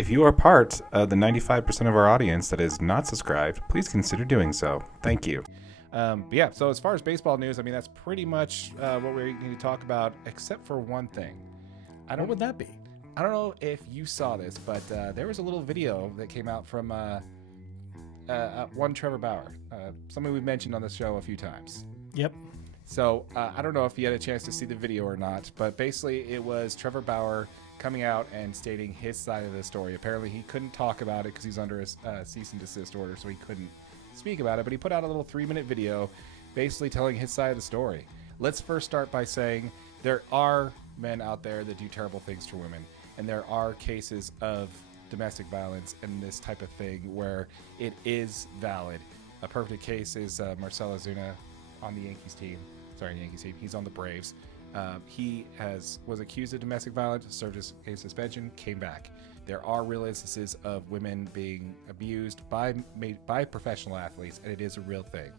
If you are part of the 95% of our audience that is not subscribed, please consider doing so. Thank you. But yeah, so as far as baseball news, I mean, that's pretty much what we need to talk about, except for one thing. What would that be? I don't know if you saw this, but there was a little video that came out from one Trevor Bauer, somebody we've mentioned on the show a few times. Yep. So I don't know if you had a chance to see the video or not, but basically it was Trevor Bauer coming out and stating his side of the story. Apparently he couldn't talk about it because he's under a cease and desist order, so he couldn't speak about it, but he put out a little 3-minute video basically telling his side of the story. Let's first start by saying there are men out there that do terrible things to women, and there are cases of domestic violence and this type of thing where it is valid. A perfect case is Marcell Ozuna on the Yankees team. He's on the Braves. He was accused of domestic violence, served a suspension, came back. There are real instances of women being abused by professional athletes, and it is a real thing.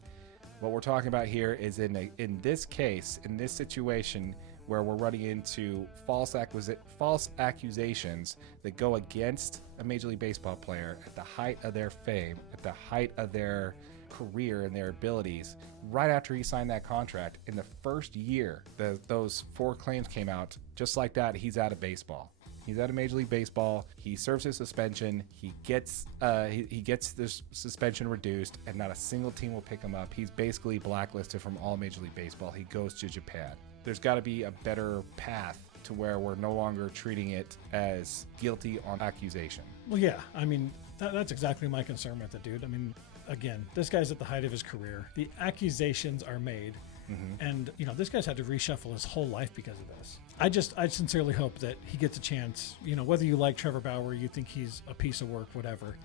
What we're talking about here is in this case, in this situation, where we're running into false accusations that go against a Major League Baseball player at the height of their fame, at the height of their career and their abilities, right after he signed that contract. In the first year those 4 claims came out, just like that, he's out of baseball. He's out of Major League Baseball. He serves his suspension. He gets this suspension reduced, and not a single team will pick him up. He's basically blacklisted from all Major League Baseball. He goes to Japan. There's got to be a better path to where we're no longer treating it as guilty on accusation. Well, yeah. I mean, that's exactly my concern with it, dude. I mean, again, this guy's at the height of his career. The accusations are made. And, this guy's had to reshuffle his whole life because of this. I sincerely hope that he gets a chance, whether you like Trevor Bauer, you think he's a piece of work, whatever.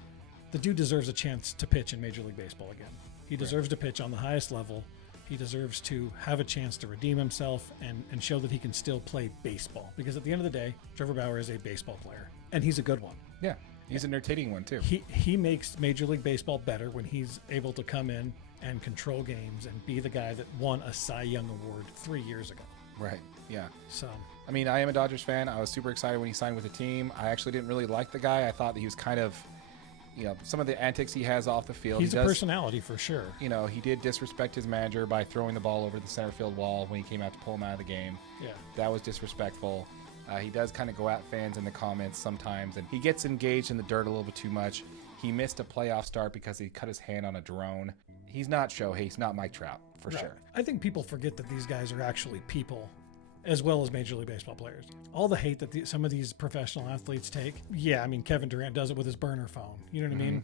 The dude deserves a chance to pitch in Major League Baseball again. He deserves to pitch on the highest level. He deserves to have a chance to redeem himself and show that he can still play baseball. Because at the end of the day, Trevor Bauer is a baseball player, and he's a good one. Yeah, he's an entertaining one, too. He makes Major League Baseball better when he's able to come in and control games and be the guy that won a Cy Young Award 3 years ago. Right, yeah. So, I mean, I am a Dodgers fan. I was super excited when he signed with the team. I actually didn't really like the guy. I thought that he was kind of, some of the antics he has off the field. He's a personality for sure. He did disrespect his manager by throwing the ball over the center field wall when he came out to pull him out of the game. Yeah. That was disrespectful. He does kind of go at fans in the comments sometimes, and he gets engaged in the dirt a little bit too much. He missed a playoff start because he cut his hand on a drone. He's not Shohei. He's not Mike Trout, for sure. I think people forget that these guys are actually people as well as Major League Baseball players. All the hate that some of these professional athletes take. Yeah, I mean, Kevin Durant does it with his burner phone. You know what I mean?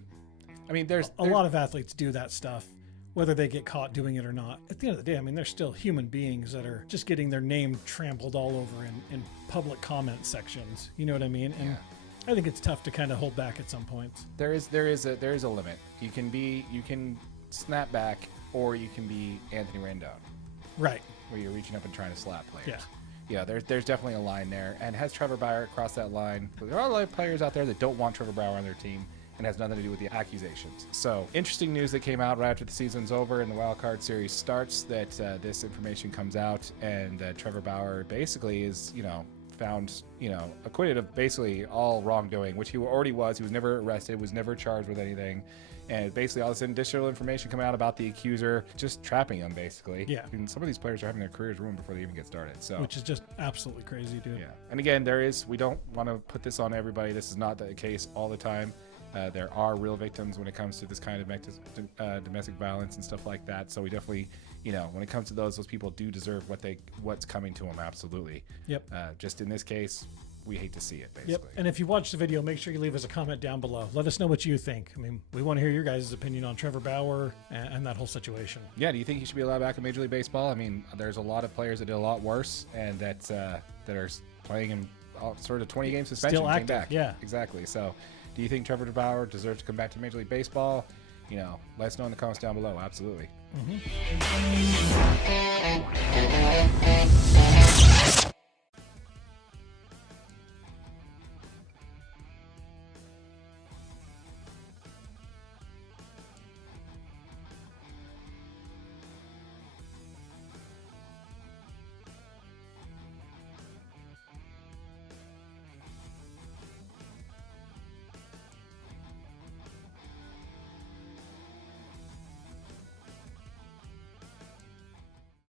I mean, there's a lot of athletes do that stuff, whether they get caught doing it or not. At the end of the day, I mean, they're still human beings that are just getting their name trampled all over in public comment sections. You know what I mean? And I think it's tough to kind of hold back at some points. There is a limit. You can snap back, or you can be Anthony Rendon. Right. Where you're reaching up and trying to slap players. Yeah. There's definitely a line there. And has Trevor Bauer crossed that line? There are a lot of players out there that don't want Trevor Bauer on their team, and has nothing to do with the accusations. So, interesting news that came out right after the season's over and the wild card series starts, that this information comes out, and Trevor Bauer basically is, found, acquitted of basically all wrongdoing, which he already was. He was never arrested, was never charged with anything. And basically all this additional information coming out about the accuser just trapping him, basically. Yeah. And some of these players are having their careers ruined before they even get started. So, which is just absolutely crazy, dude. Yeah. And again, we don't want to put this on everybody. This is not the case all the time. There are real victims when it comes to this kind of domestic violence and stuff like that. So we definitely, when it comes to those people do deserve what's coming to them. Absolutely. Yep. Just in this case, we hate to see it, basically. Yep. And if you watch the video, make sure you leave us a comment down below. Let us know what you think. I mean, we want to hear your guys' opinion on Trevor Bauer and that whole situation. Yeah. Do you think he should be allowed back in Major League Baseball? I mean, there's a lot of players that did a lot worse, and that are playing in sort of 20-game suspension. Still active. Back. Yeah. Exactly. So, do you think Trevor Bauer deserves to come back to Major League Baseball? Let us know in the comments down below. Absolutely. Mm-hmm.